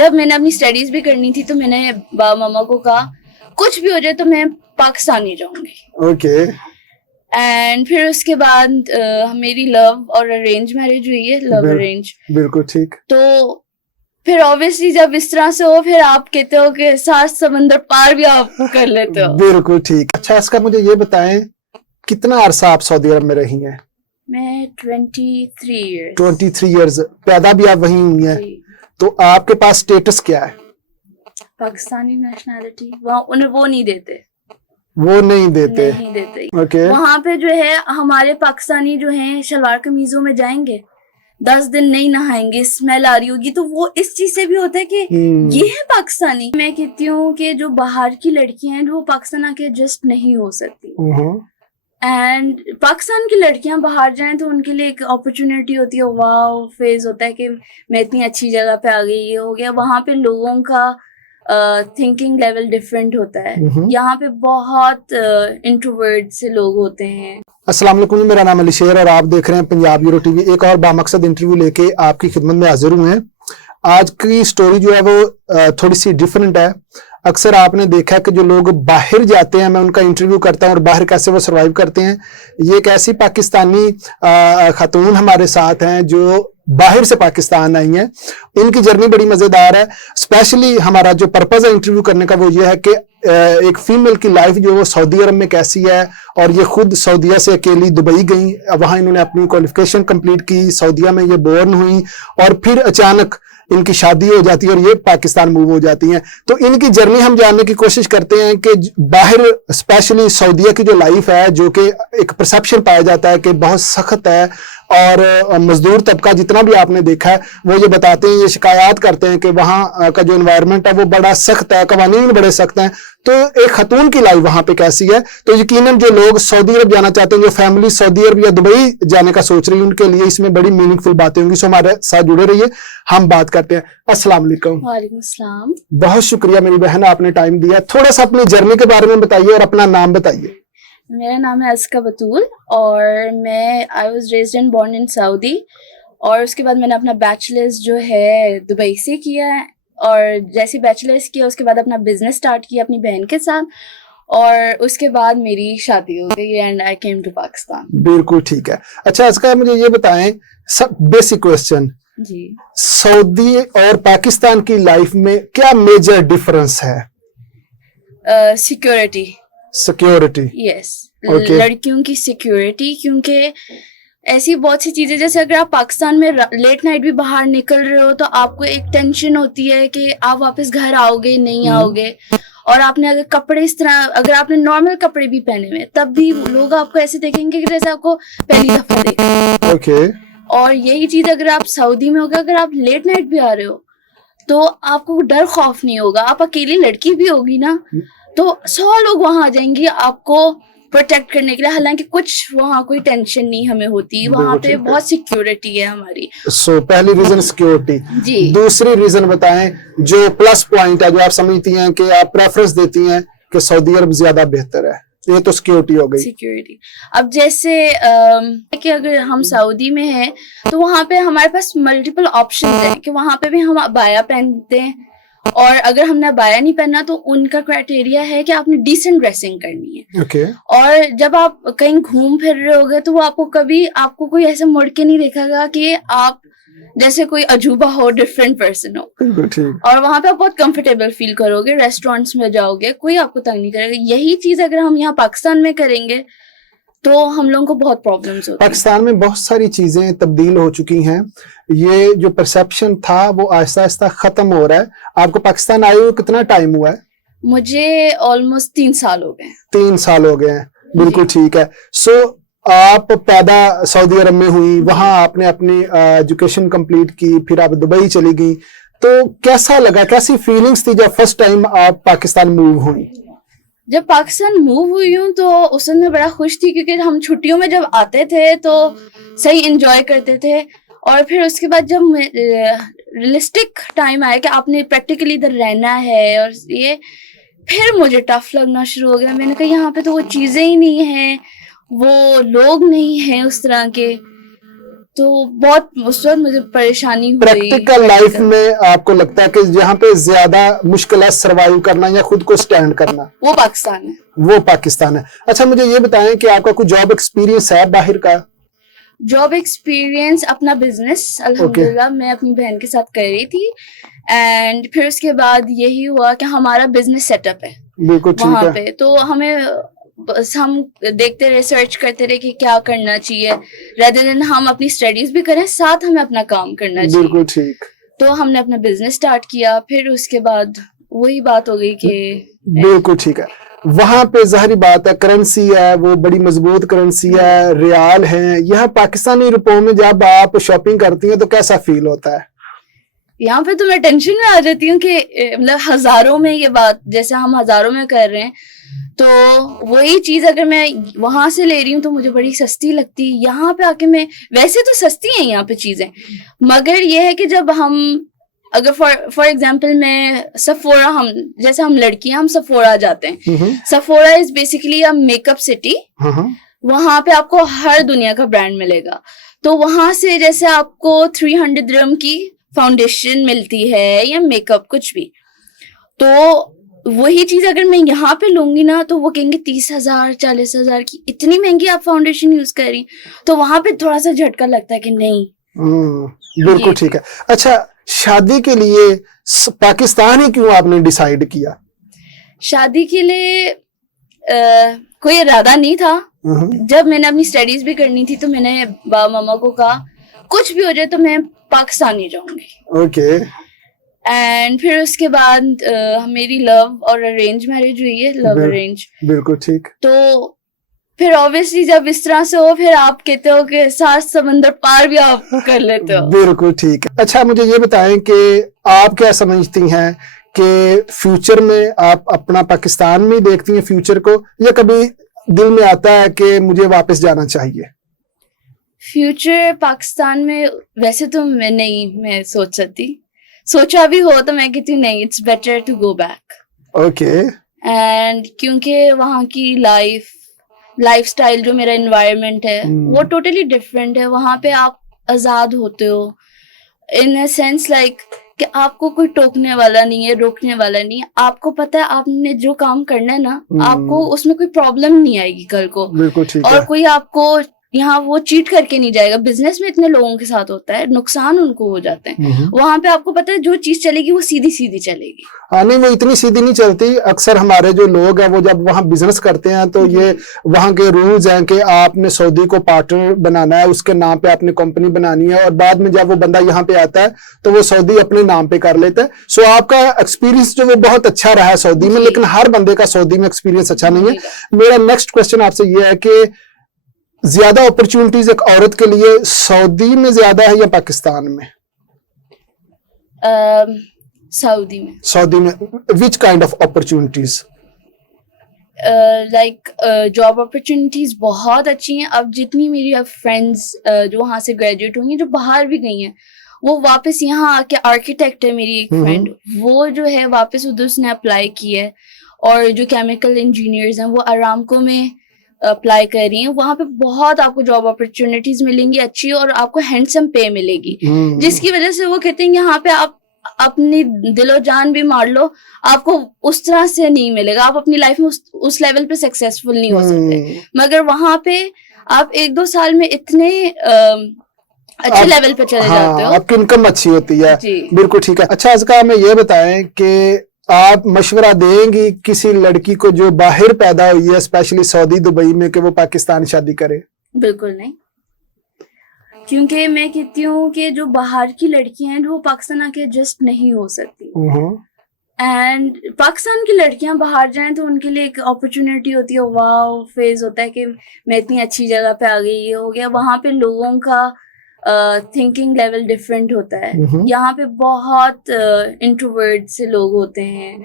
جب میں نے اپنی اسٹڈیز بھی کرنی تھی تو میں نے بابا ماما کو کہا کچھ بھی ہو جائے تو میں پاکستانی جاؤں گی. اوکے. اینڈ پھر اس کے بعد میری لو اور ارینج میرج ہوئی ہے, لو ارینج. بالکل ٹھیک. تو پھر obviously جب اس طرح سے ہو پھر آپ کہتے ہو کہ 7 سمندر پار بھی آپ کر لیتے ہو. بالکل ٹھیک. اچھا اس کا مجھے یہ بتائیں کتنا عرصہ آپ سعودی عرب میں رہی ہیں؟ میں 23 ایئرس. 23 ایئرز. پیدا بھی آپ وہیں ہوئی ہیں. تو آپ کے پاس اسٹیٹس کیا ہے؟ پاکستانی نیشنلٹی. وہاں انہیں وہ نہیں دیتے. وہ نہیں دیتے. اوکے. وہاں پہ جو ہے ہمارے پاکستانی جو ہیں شلوار قمیضوں میں جائیں گے, 10 دن نہیں نہائیں گے, اسمیل آ رہی ہوگی. تو وہ اس چیز سے بھی ہوتا ہے کہ یہ ہے پاکستانی. میں کہتی ہوں کہ جو باہر کی لڑکیاں ہیں وہ پاکستان آ کے ایڈجسٹ نہیں ہو سکتی. اینڈ پاکستان کی لڑکیاں باہر جائیں تو ان کے لیے ایک اپرچونیٹی ہوتی ہے, واو فیز ہوتا ہے کہ میں اتنی اچھی جگہ پہ آ گئی, یہ ہو گیا. وہاں پہ لوگوں کا تھنکنگ لیول ڈفرینٹ ہوتا ہے. یہاں پہ بہت انٹروورٹ سے لوگ ہوتے ہیں. السلام علیکم, میرا نام علی شیر اور آپ دیکھ رہے ہیں پنجاب یورو ٹی وی. ایک اور بامقصد انٹرویو لے کے آپ کی خدمت میں حاضر ہوئے ہیں. آج کی سٹوری جو ہے وہ تھوڑی سی ڈیفرنٹ ہے. اکثر آپ نے دیکھا کہ جو لوگ باہر جاتے ہیں میں ان کا انٹرویو کرتا ہوں اور باہر کیسے وہ سروائیو کرتے ہیں. یہ ایک ایسی پاکستانی خاتون ہمارے ساتھ ہیں جو باہر سے پاکستان آئی ہیں. ان کی جرنی بڑی مزیدار ہے. اسپیشلی ہمارا جو پرپز ہے انٹرویو کرنے کا وہ یہ ہے کہ ایک فیمیل کی لائف جو وہ سعودی عرب میں کیسی ہے, اور یہ خود سعودیہ سے اکیلی دبئی گئیں, وہاں انہوں نے اپنی کوالیفیکیشن کمپلیٹ کی, سعودیہ میں یہ بورن ہوئی اور پھر اچانک ان کی شادی ہو جاتی ہے اور یہ پاکستان موو ہو جاتی ہیں. تو ان کی جرنی ہم جاننے کی کوشش کرتے ہیں کہ باہر اسپیشلی سعودیہ کی جو لائف ہے, جو کہ ایک پرسیپشن پایا جاتا ہے کہ بہت سخت ہے, اور مزدور طبقہ جتنا بھی آپ نے دیکھا ہے وہ یہ بتاتے ہیں, یہ شکایات کرتے ہیں کہ وہاں کا جو انوائرمنٹ ہے وہ بڑا سخت ہے, قوانین بڑے سخت ہیں. تو ایک خاتون کی لائف وہاں پہ کیسی ہے؟ تو یقیناً جو لوگ سعودی عرب جانا چاہتے ہیں, جو فیملی سعودی عرب یا دبئی جانے کا سوچ رہی ہے, ان کے لیے اس میں بڑی میننگ فل باتیں ہوں گی. سو ہمارے ساتھ جڑے رہیے, ہم بات کرتے ہیں. السلام علیکم. وعلیکم السلام. بہت شکریہ میری بہن, آپ نے ٹائم دیا. تھوڑا سا اپنی جرنی کے بارے میں بتائیے اور اپنا نام بتائیے. میرا نام ہے ازکا بطول اور میں I was raised and born in Saudi, اور اس کے بعد میں نے اپنا بیچلرز جو ہے دبئی سے کیا ہے, اور جیسے بیچلرز کیا اس کے بعد اپنا بزنس سٹارٹ کیا اپنی بہن کے ساتھ, اور اس کے بعد میری شادی ہو گئی and I came to Pakistan. بالکل ٹھیک ہے. اچھا ازکا مجھے یہ بتائیں, سب بیسک کوسچن, جی سعودی اور پاکستان کی لائف میں کیا میجر ڈفرنس ہے؟ سیکورٹی. سیکورٹی. یس, لڑکیوں کی سیکورٹی, کیونکہ ایسی بہت سی چیزیں, جیسے اگر آپ پاکستان میں لیٹ نائٹ بھی باہر نکل رہے ہو تو آپ کو ایک ٹینشن ہوتی ہے کہ آپ واپس گھر آؤ گے نہیں آؤ گے, اور آپ نے اگر کپڑے اس طرح, اگر آپ نے نارمل کپڑے بھی پہنے ہوئے تب بھی لوگ آپ کو ایسے دیکھیں گے کہ جیسے آپ کو پہلی دفعہ دیکھیں. اوکے. اور یہی چیز اگر آپ سعودی میں ہوگا, اگر آپ لیٹ نائٹ بھی آ رہے ہو تو آپ کو ڈر خوف نہیں ہوگا. آپ اکیلی لڑکی بھی ہوگی نا تو 100 لوگ وہاں آ جائیں گے آپ کو پروٹیکٹ کرنے کے لیے, حالانکہ کچھ وہاں کوئی ٹینشن نہیں ہمیں ہوتی, وہاں پہ بہت سیکیورٹی ہے ہماری. سو پہلی ریزن سیکیورٹی. جی. دوسری ریزن بتائیں جو پلس پوائنٹ ہے, جو آپ سمجھتی ہیں کہ آپ پریفرنس دیتی ہیں کہ سعودی عرب زیادہ بہتر ہے. یہ تو سیکیورٹی ہو گئی. سیکیورٹی. اب جیسے کہ اگر ہم سعودی میں ہیں تو وہاں پہ ہمارے پاس ملٹیپل آپشنز ہیں کہ وہاں پہ بھی ہم ابایا پہنتے ہیں, اور اگر ہم نے ابایا نہیں پہنا تو ان کا کرائٹیریا ہے کہ آپ نے ڈیسنٹ ڈریسنگ کرنی ہے. اوکے. اور جب آپ کہیں گھوم پھر رہے ہوگے تو وہ آپ کو کبھی, آپ کو کوئی ایسے مڑ کے نہیں دیکھا گا کہ آپ جیسے کوئی عجوبہ ہو, ڈفرینٹ پرسن ہو. اور وہاں پہ آپ بہت کمفرٹیبل فیل کرو گے, ریسٹورینٹس میں جاؤ گے کوئی آپ کو تنگ نہیں کرے گا. یہی چیز اگر ہم یہاں پاکستان میں کریں گے تو ہم لوگوں کو بہت پرابلمس ہوتی ہیں. پاکستان میں بہت ساری چیزیں تبدیل ہو چکی ہیں. یہ جو پرسیپشن تھا وہ آہستہ آہستہ ختم ہو رہا ہے. آپ کو پاکستان آئے ہوئے کتنا ٹائم ہوا ہے؟ مجھے آلموسٹ 3 سال ہو گئے ہیں. 3 سال ہو گئے ہیں. بالکل ٹھیک ہے. سو آپ پیدا سعودی عرب میں ہوئی, وہاں آپ نے اپنی ایجوکیشن کمپلیٹ کی, پھر آپ دبئی چلی گئی. تو کیسا لگا, کیسی فیلنگز تھی جب فرسٹ ٹائم آپ پاکستان موو ہوئی؟ جب پاکستان موو ہوئی ہوں تو اس وقت میں بڑا خوش تھی, کیونکہ ہم چھٹیوں میں جب آتے تھے تو صحیح انجوائے کرتے تھے, اور پھر اس کے بعد جب ریئلسٹک ٹائم آیا کہ آپ نے پریکٹیکلی ادھر رہنا ہے اور یہ, پھر مجھے ٹف لگنا شروع ہو گیا. میں نے کہا یہاں پہ تو وہ چیزیں ہی نہیں ہیں, وہ لوگ نہیں ہیں اس طرح کے, تو بہت اس وقت مجھے پریشانی ہوئی. پریکٹیکل لائف میں آپ کو لگتا ہے کہ جہاں پہ زیادہ مشکل ہے سروائیو کرنا یا خود کو سٹینڈ کرنا, وہ پاکستان ہے. وہ پاکستان ہے. اچھا مجھے یہ بتائیں کہ آپ کا کوئی جاب ایکسپیرینس ہے باہر کا؟ جاب ایکسپیرینس اپنا بزنس الحمدللہ میں اپنی بہن کے ساتھ کر رہی تھی, اینڈ پھر اس کے بعد یہی ہوا کہ ہمارا بزنس سیٹ اپ ہے بالکل ٹھیک وہاں ہے. پہ, تو ہمیں بس ہم دیکھتے رہے, سرچ کرتے رہے کہ کیا کرنا چاہیے, ردر دین ہم اپنی اسٹڈیز بھی کریں ساتھ ہمیں اپنا کام کرنا چاہیے. بالکل ٹھیک. تو ہم نے اپنا بزنس اسٹارٹ کیا, پھر اس کے بعد وہی بات ہو گئی کہ بالکل ٹھیک ہے. وہاں پہ ظاہری بات ہے کرنسی ہے, وہ بڑی مضبوط کرنسی ہے, ریال ہے. یہاں پاکستانی روپوں میں جب آپ شاپنگ کرتی ہیں تو کیسا فیل ہوتا ہے؟ یہاں پہ تو میں ٹینشن میں آ جاتی ہوں کہ مطلب ہزاروں میں یہ بات, جیسے ہم ہزاروں میں کر رہے ہیں, تو وہی چیز اگر میں وہاں سے لے رہی ہوں تو مجھے بڑی سستی لگتی. یہاں پہ آ کے میں, ویسے تو سستی ہیں یہاں پہ چیزیں, مگر یہ ہے کہ جب ہم اگر فار ایگزامپل میں سفورا, ہم جیسے ہم لڑکیاں ہم سفورا جاتے ہیں. Sephora is basically a makeup city. وہاں پہ آپ کو ہر دنیا کا برانڈ ملے گا. تو وہاں سے جیسے آپ کو 300 درہم کی فاؤنڈیشن ملتی ہے یا میک اپ کچھ بھی, تو وہی چیز اگر میں یہاں پہ لوں گی نا تو وہ کہیں گے 30,000 40,000 کی, اتنی مہنگی آپ فاؤنڈیشن یوز کر رہی. تو وہاں پہ تھوڑا سا جھٹکا لگتا ہے کہ نہیں. بالکل ٹھیک ہے. اچھا شادی کے لیے پاکستان ہی کیوں آپ نے ڈیسائیڈ کیا؟ شادی کے لیے کوئی ارادہ نہیں تھا. جب میں نے اپنی اسٹڈیز بھی کرنی تھی تو میں نے بابا ماما کو کہا کچھ بھی ہو جائے تو میں پاکستان ہی جاؤں گی. اوکے. اینڈ پھر اس کے بعد میری لو اور ارینج میرج ہوئی ہے, لو ارینج. بالکل ٹھیک. تو پھر obviously جب اس طرح سے ہو پھر آپ کہتے ہو کہ 7 سمندر پار بھی آپ کر لیتے ہو. بالکل ٹھیک ہے. اچھا مجھے یہ بتائیں کہ آپ کیا سمجھتی ہیں کہ فیوچر میں آپ اپنا پاکستان میں دیکھتی ہیں فیوچر کو, یا کبھی دل میں آتا ہے کہ مجھے واپس جانا چاہیے؟ فیوچر پاکستان میں ویسے تو میں سوچ سکتی, سوچا بھی ہو تو میں کہتی ہوں نہیں, it's better to go back. Okay. And کیونکہ وہاں کی لائف اسٹائل جو میرا انوائرمنٹ ہے وہ ٹوٹلی ڈفرینٹ ہے. وہاں پہ آپ آزاد ہوتے ہو ان اے سینس لائک کہ آپ کو کوئی ٹوکنے والا نہیں ہے, روکنے والا نہیں ہے. آپ کو پتا ہے آپ نے جو کام کرنا ہے نا, آپ کو اس میں کوئی پرابلم نہیں آئے گی کل کو, اور کوئی آپ کو یہاں وہ چیٹ کر کے نہیں جائے گا. بزنس میں اتنے لوگوں کے ساتھ ہوتا ہے, نقصان ان کو ہو جاتے ہیں. وہاں پہ آپ کو پتا ہے جو چیز چلے گی وہ سیدھی سیدھی چلے گی. ہاں نہیں, وہ اتنی سیدھی نہیں چلتی. اکثر ہمارے جو لوگ ہیں وہ جب وہاں بزنس کرتے ہیں تو یہ وہاں کے رولز ہیں کہ آپ نے سعودی کو پارٹنر بنانا ہے, اس کے نام پہ آپ نے کمپنی بنانی ہے, اور بعد میں جب وہ بندہ یہاں پہ آتا ہے تو وہ سعودی اپنے نام پہ کر لیتا ہے. سو آپ کا ایکسپیرینس جو وہ بہت اچھا رہا ہے سعودی میں, لیکن ہر بندے کا سعودی میں ایکسپیرینس اچھا نہیں ہے. میرا نیکسٹ کوسچن آپ سے یہ ہے کہ زیادہ اپرچونٹیز ایک عورت کے لیے سعودی میں زیادہ ہے یا پاکستان میں؟ سعودی میں which kind of opportunities؟ Like job opportunities بہت اچھی ہیں. اب جتنی میری فرینڈز جو وہاں سے گریجویٹ ہوئی ہیں جو باہر بھی گئی ہیں, وہ واپس یہاں آ کے, آرکیٹیکٹ ہے میری ایک فرینڈ, وہ جو ہے واپس ادھر اس نے اپلائی کی ہے. اور جو کیمیکل انجینئرز ہیں وہ ارامکو میں اپلائی کر رہی ہیں. وہاں پہ بہت آپ کو جاب اپرچونیٹیز ملیں گی اچھی, اور آپ کو ہینڈسم پے ملے گی, جس کی وجہ سے وہ کہتے ہیں یہاں پہ آپ اپنی دل و جان بھی مار لو آپ کو اس طرح سے نہیں ملے گا. آپ اپنی لائف میں اس لیول پہ سکسیسفل نہیں ہو سکتے. مگر وہاں پہ آپ 1-2 سال میں اتنے اچھے لیول پہ چلے جاتے ہو, آپ کی انکم اچھی ہوتی ہے. بالکل ٹھیک ہے. اچھا ازکا ہمیں یہ بتائیں کہ آپ مشورہ دیں گی کسی لڑکی کو جو باہر پیدا ہوئی ہے اسپیشلی سعودی دبئی میں کہ وہ پاکستان شادی کرے؟ بالکل نہیں, کیونکہ میں کہتی ہوں کہ جو باہر کی لڑکیاں ہیں وہ پاکستان آ کے ایڈجسٹ نہیں ہو سکتی. اینڈ پاکستان کی لڑکیاں باہر جائیں تو ان کے لیے ایک اپرچونیٹی ہوتی ہے, واو فیز ہوتا ہے کہ میں اتنی اچھی جگہ پہ آ گئی, یہ ہو گیا. وہاں پہ لوگوں کا تھنکنگ لیول ڈفرینٹ ہوتا ہے. یہاں پہ بہت انٹروورٹ سے لوگ ہوتے ہیں.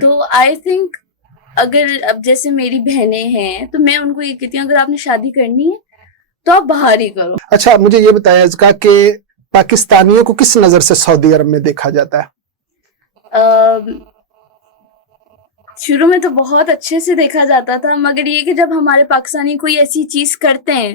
تو آئی تھنک اگر اب جیسے میری بہنیں ہیں تو میں ان کو یہ کہتی ہوں اگر آپ نے شادی کرنی ہے تو آپ باہر ہی کرو. اچھا مجھے یہ بتایا ازکا کہ پاکستانیوں کو کس نظر سے سعودی عرب میں دیکھا جاتا ہے؟ شروع میں تو بہت اچھے سے دیکھا جاتا تھا, مگر یہ کہ جب ہمارے پاکستانی کوئی ایسی چیز کرتے ہیں